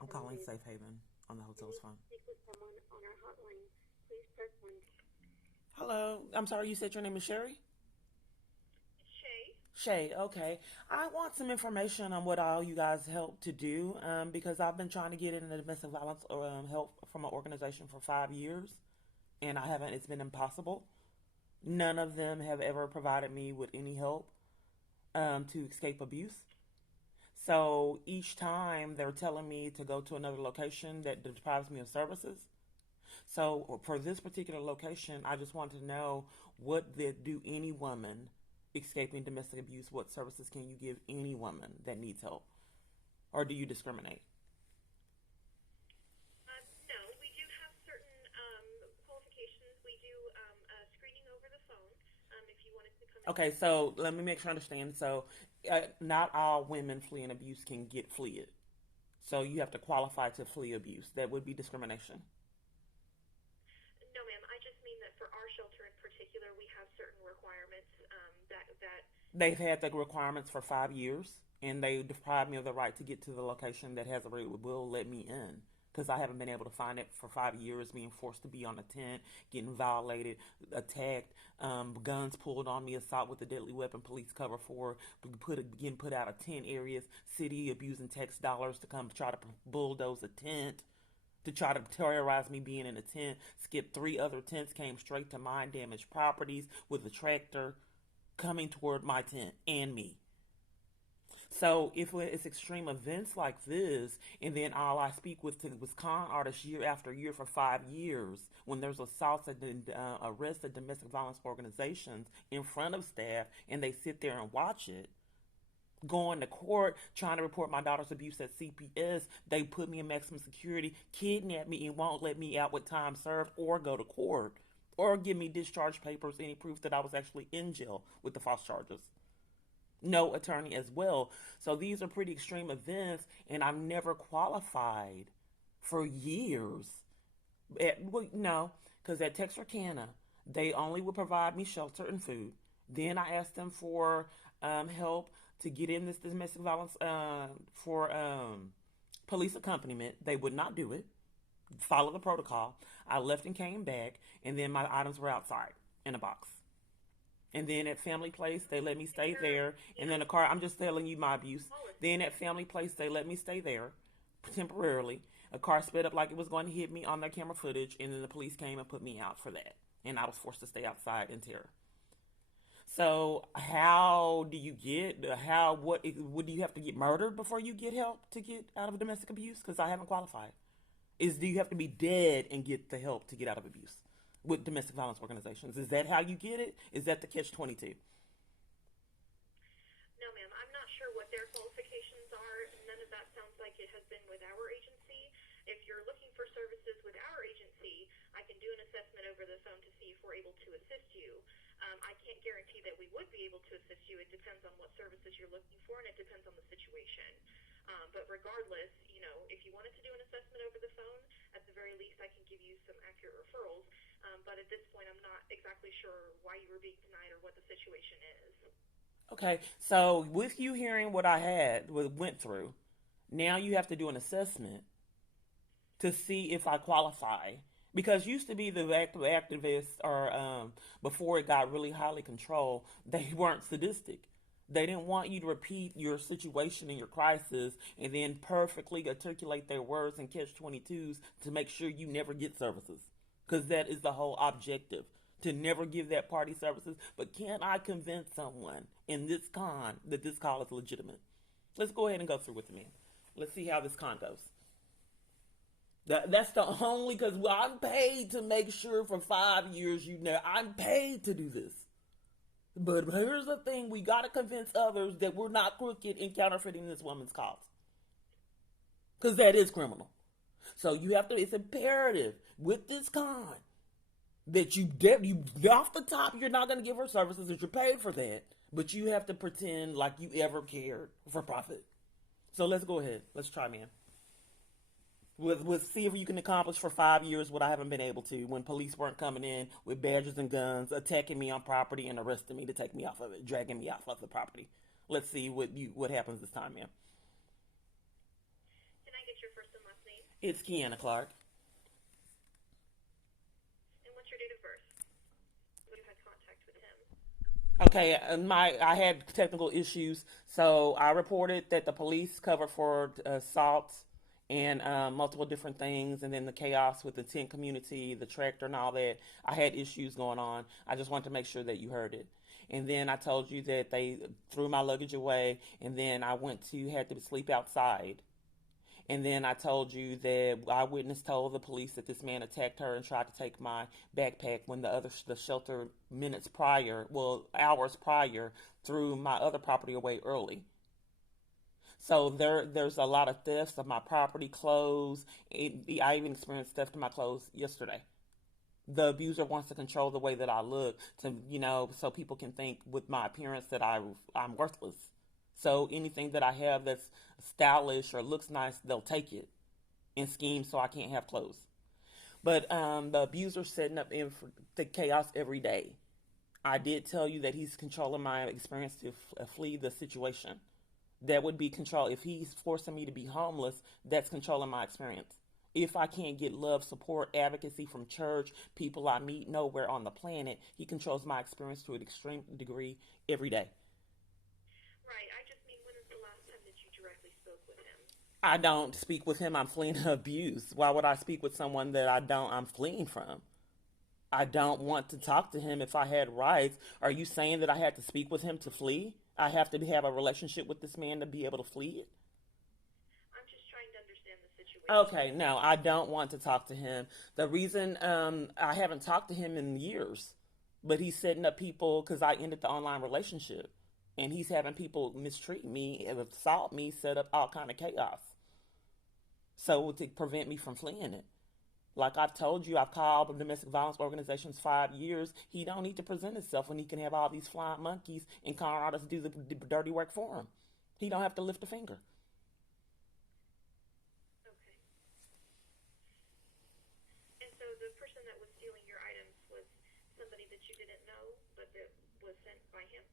I'm calling Safe Haven on the hotel's phone. Hello. I'm sorry, you said your name is Sherry? Shay. Shay, okay. I want some information on what all you guys help to do because I've been trying to get into domestic violence help from an organization for 5 years, and I haven't, it's been impossible. None of them have ever provided me with any help to escape abuse. So each time they're telling me to go to another location that deprives me of services. So for this particular location, I just want to know what did do any woman escaping domestic abuse, what services can you give any woman that needs help? Or do you discriminate? No, we do have certain qualifications. We do screening over the phone if you wanted to come in. Okay, so let me make sure I understand. So not all women fleeing abuse can get fleed. So you have to qualify to flee abuse. That would be discrimination. No, ma'am. I just mean that for our shelter in particular, we have certain requirements that. They've had the requirements for 5 years, and they deprived me of the right to get to the location that has a will let me in. Because I haven't been able to find it for 5 years, being forced to be on a tent, getting violated, attacked, guns pulled on me, assault with a deadly weapon, police cover for, getting put out of tent areas, city abusing tax dollars to come try to bulldoze a tent, to try to terrorize me being in a tent. Skipped three other tents, came straight to mine, damaged properties with a tractor coming toward my tent and me. So if it's extreme events like this, and then all I speak with was con artists year after year for 5 years, when there's assaults and arrests at domestic violence organizations in front of staff, and they sit there and watch it, going to court, trying to report my daughter's abuse at CPS, they put me in maximum security, kidnap me, and won't let me out with time served or go to court or give me discharge papers, any proof that I was actually in jail with the false charges. No attorney as well. So these are pretty extreme events, and I've never qualified for years. Well, no, because at Texarkana, they only would provide me shelter and food. Then I asked them for help to get in this domestic violence for police accompaniment. They would not do it. Follow the protocol. I left and came back, and then my items were outside in a box. And then at Family Place, they let me stay there. And then the car, I'm just telling you my abuse. Then at Family Place, they let me stay there temporarily. A car sped up like it was going to hit me on their camera footage, and then the police came and put me out for that. And I was forced to stay outside in terror. So how do you get what do you have to get murdered before you get help to get out of domestic abuse? Because I haven't qualified. Do you have to be dead and get the help to get out of abuse with domestic violence organizations? Is that how you get it? Is that the catch 22? No, ma'am. I'm not sure what their qualifications are. None of that sounds like it has been with our agency. If you're looking for services with our agency, I can do an assessment over the phone to see if we're able to assist you. I can't guarantee that we would be able to assist you. It depends on what services you're looking for, and it depends on the situation. But regardless, if you wanted to do an assessment over the phone, at the very least, I can give you some accurate referrals. But at this point, I'm not exactly sure why you were being denied or what the situation is. Okay, so with you hearing what I went through, now you have to do an assessment to see if I qualify. Because used to be the activists, or before it got really highly controlled, they weren't sadistic. They didn't want you to repeat your situation and your crisis and then perfectly articulate their words and catch 22s to make sure you never get services. Because that is the whole objective, to never give that party services. But can I convince someone in this con that this call is legitimate? Let's go ahead and go through with me. Let's see how this con goes. That's the only, because I'm paid to make sure for 5 years I'm paid to do this. But here's the thing, we got to convince others that we're not crooked in counterfeiting this woman's cause. Because that is criminal. So it's imperative with this con that you off the top, you're not going to give her services, that you're paid for that. But you have to pretend like you ever cared for profit. So let's go ahead. Let's try, man. With see if you can accomplish for 5 years what I haven't been able to, when police weren't coming in with badges and guns, attacking me on property and arresting me to take me off of it, dragging me off of the property. Let's see what happens this time, ma'am. Can I get your first and last name? It's Kiana Clark. And what's your date of birth? Would you had contact with him? Okay, I had technical issues, so I reported that the police covered for assault and multiple different things, and then the chaos with the tent community, the tractor, and all that. I had issues going on. I just wanted to make sure that you heard it. And then I told you that they threw my luggage away, and then I had to sleep outside. And then I told you that eyewitness told the police that this man attacked her and tried to take my backpack when the shelter hours prior, threw my other property away early. So there's a lot of thefts of my property, clothes. I even experienced theft of my clothes yesterday. The abuser wants to control the way that I look so people can think with my appearance that I'm worthless. So anything that I have that's stylish or looks nice, they'll take it and scheme so I can't have clothes. But the abuser's setting up in for the chaos every day. I did tell you that he's controlling my experience to flee the situation. That would be control. If he's forcing me to be homeless, that's controlling my experience. If I can't get love, support, advocacy from church, people I meet nowhere on the planet, he controls my experience to an extreme degree every day. Right. I just mean, when is the last time that you directly spoke with him? I don't speak with him. I'm fleeing abuse. Why would I speak with someone that I'm fleeing from? I don't want to talk to him if I had rights. Are you saying that I had to speak with him to flee? I have to have a relationship with this man to be able to flee it? I'm just trying to understand the situation. Okay, no, I don't want to talk to him. The reason I haven't talked to him in years, but he's setting up people because I ended the online relationship, and he's having people mistreat me, assault me, set up all kind of chaos. So to prevent me from fleeing it. Like I've told you, I've called domestic violence organizations 5 years. He don't need to present himself when he can have all these flying monkeys in Colorado to do the dirty work for him. He don't have to lift a finger. Okay. And so the person that was stealing your items was somebody that you didn't know, but that was sent by him?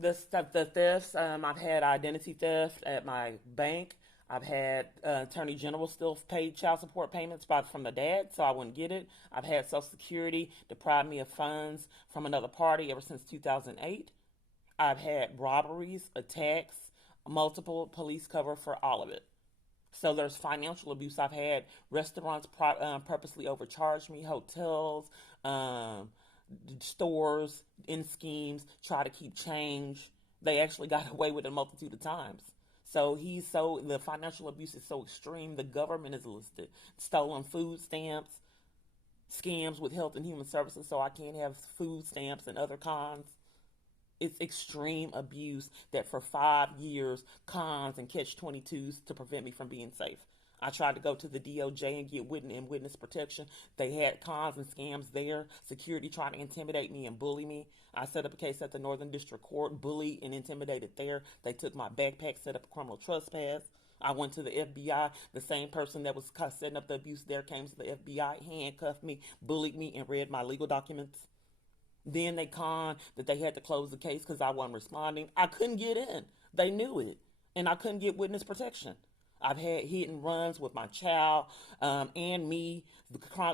The thefts. I've had identity theft at my bank. I've had Attorney General still paid child support payments from the dad, so I wouldn't get it. I've had Social Security deprive me of funds from another party ever since 2008. I've had robberies, attacks, multiple police cover for all of it. So there's financial abuse. I've had restaurants purposely overcharge me, hotels, stores in schemes, try to keep change. They actually got away with it a multitude of times. So the financial abuse is so extreme, the government is listed. Stolen food stamps, scams with Health and Human Services so I can't have food stamps and other cons. It's extreme abuse that for 5 years, cons and catch-22s to prevent me from being safe. I tried to go to the DOJ and get witness protection. They had cons and scams there. Security trying to intimidate me and bully me. I set up a case at the Northern District Court, bullied and intimidated there. They took my backpack, set up a criminal trespass. I went to the FBI. The same person that was setting up the abuse there came to the FBI, handcuffed me, bullied me, and read my legal documents. Then they conned that they had to close the case because I wasn't responding. I couldn't get in. They knew it. And I couldn't get witness protection. I've had hit and runs with my child and me,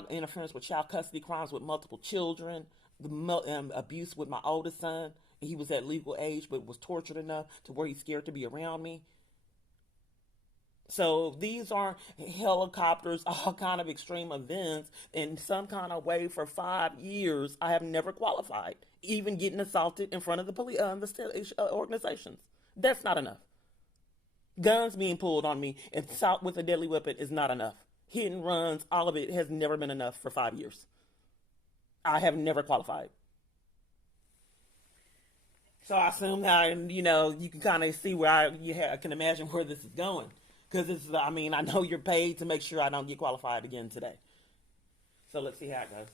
interference with child custody crimes with multiple children, the abuse with my oldest son. He was at legal age but was tortured enough to where he's scared to be around me. So these are helicopters, all kind of extreme events in some kind of way. For 5 years, I have never qualified, even getting assaulted in front of the police, organizations. That's not enough. Guns being pulled on me and assault with a deadly weapon is not enough. Hit and runs, all of it has never been enough for 5 years. I have never qualified. So I assume that, you can kind of see where I can imagine where this is going. Because I know you're paid to make sure I don't get qualified again today. So let's see how it goes.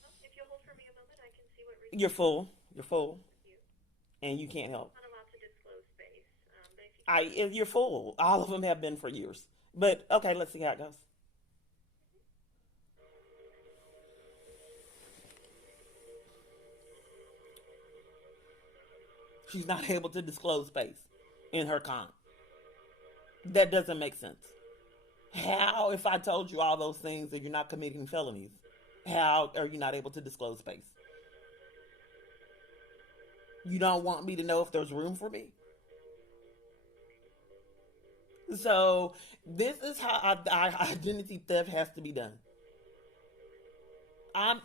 Well, if you'll hold for me a moment, I can see what... You're full. You're full. And you can't help. I'm not allowed to disclose space. But if you're full. All of them have been for years. But, okay, let's see how it goes. She's not able to disclose space in her con. That doesn't make sense. How, if I told you all those things, that you're not committing felonies, how are you not able to disclose space? You don't want me to know if there's room for me? So this is how identity theft has to be done.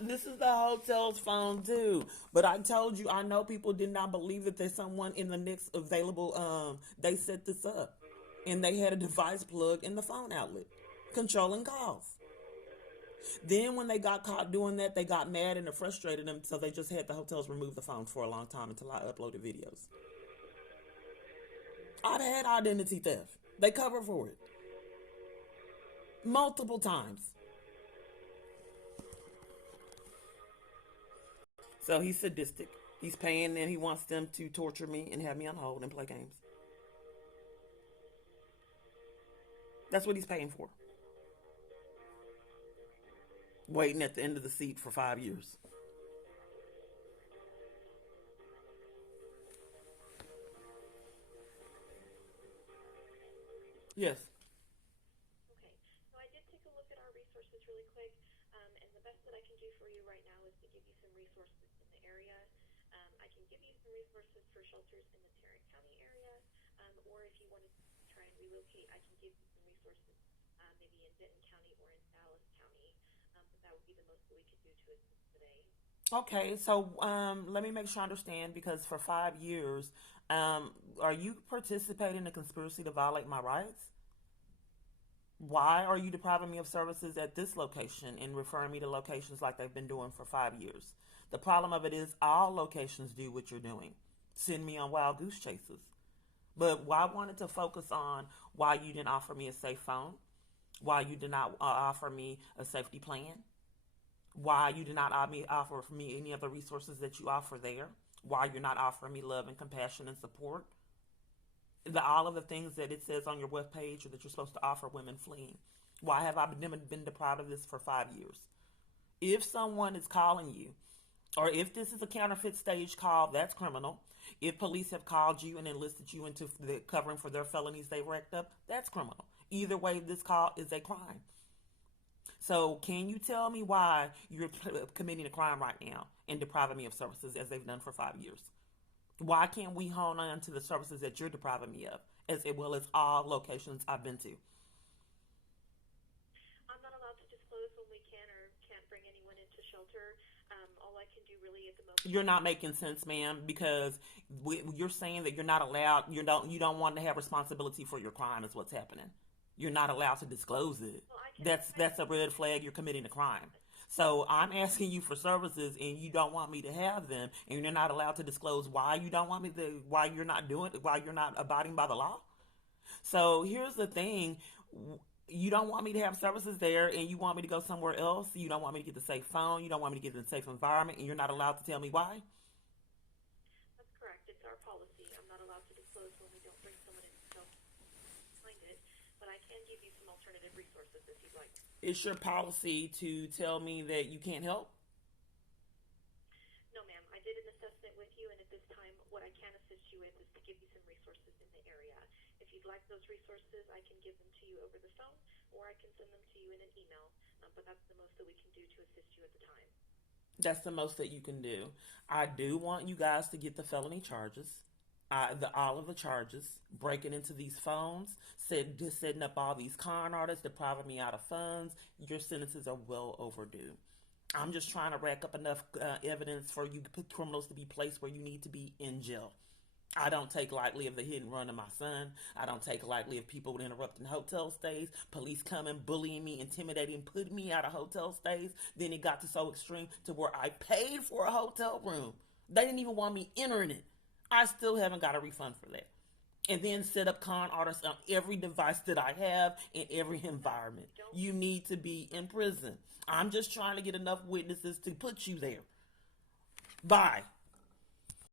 This is the hotel's phone too, but I told you I know people did not believe that there's someone in the next available. They set this up, and they had a device plugged in the phone outlet, controlling calls. Then when they got caught doing that, they got mad and it frustrated them, so they just had the hotels remove the phone for a long time until I uploaded videos. I've had identity theft. They cover for it multiple times. So he's sadistic. He's paying them. He wants them to torture me and have me on hold and play games. That's what he's paying for. Waiting at the end of the seat for 5 years. Yes. Okay, so I did take a look at our resources really quick, and the best that I can do for you right now is to give you some resources in the area. I can give you some resources for shelters in the Tarrant County area, or if you want to try and relocate, I can give you some resources maybe in Denton County or in Dallas County, but that would be the most that we could do to assist today. Okay, so let me make sure I understand because for 5 years, are you participating in a conspiracy to violate my rights? Why are you depriving me of services at this location and referring me to locations like they've been doing for 5 years? The problem of it is all locations do what you're doing. Send me on wild goose chases. But I wanted to focus on why you didn't offer me a safe phone, why you did not offer me a safety plan, why you did not offer me any of the resources that you offer there, why you're not offering me love and compassion and support. All of the things that it says on your webpage or that you're supposed to offer women fleeing. Why have I been deprived of this for 5 years? If someone is calling you, or if this is a counterfeit stage call, that's criminal. If police have called you and enlisted you into the covering for their felonies they racked up, that's criminal. Either way, this call is a crime. So can you tell me why you're committing a crime right now and depriving me of services as they've done for 5 years? Why can't we hone on to the services that you're depriving me of, as well as all locations I've been to? I'm not allowed to disclose when we can or can't bring anyone into shelter. All I can do really at the moment. You're not making sense, ma'am, because you're saying that you're not allowed. You don't want to have responsibility for your crime. Is what's happening. You're not allowed to disclose it. Well, That's a red flag. You're committing a crime. So I'm asking you for services, and you don't want me to have them, and you're not allowed to disclose why you don't want me to, why you're not doing it, why you're not abiding by the law. So here's the thing. You don't want me to have services there, and you want me to go somewhere else. You don't want me to get the safe phone. You don't want me to get in a safe environment, and you're not allowed to tell me why. That's correct. It's our policy. I'm not allowed to disclose when we don't bring someone in to find it, but I can give you some alternative resources if you'd like. It's your policy to tell me that you can't help. No, ma'am. I did an assessment with you, and at this time, what I can assist you with is to give you some resources in the area. If you'd like those resources, I can give them to you over the phone, or I can send them to you in an email. But that's the most that we can do to assist you at the time. That's the most that you can do. I do want you guys to get the felony charges. All of the charges, breaking into these phones, setting up all these con artists, depriving me out of funds. Your sentences are well overdue. I'm just trying to rack up enough evidence for you criminals to be placed where you need to be in jail. I don't take lightly of the hit and run of my son. I don't take lightly of people interrupting hotel stays, police coming, bullying me, intimidating, putting me out of hotel stays. Then it got to so extreme to where I paid for a hotel room. They didn't even want me entering it. I still haven't got a refund for that. And then set up con artists on every device that I have in every environment. You need to be in prison. I'm just trying to get enough witnesses to put you there. Bye.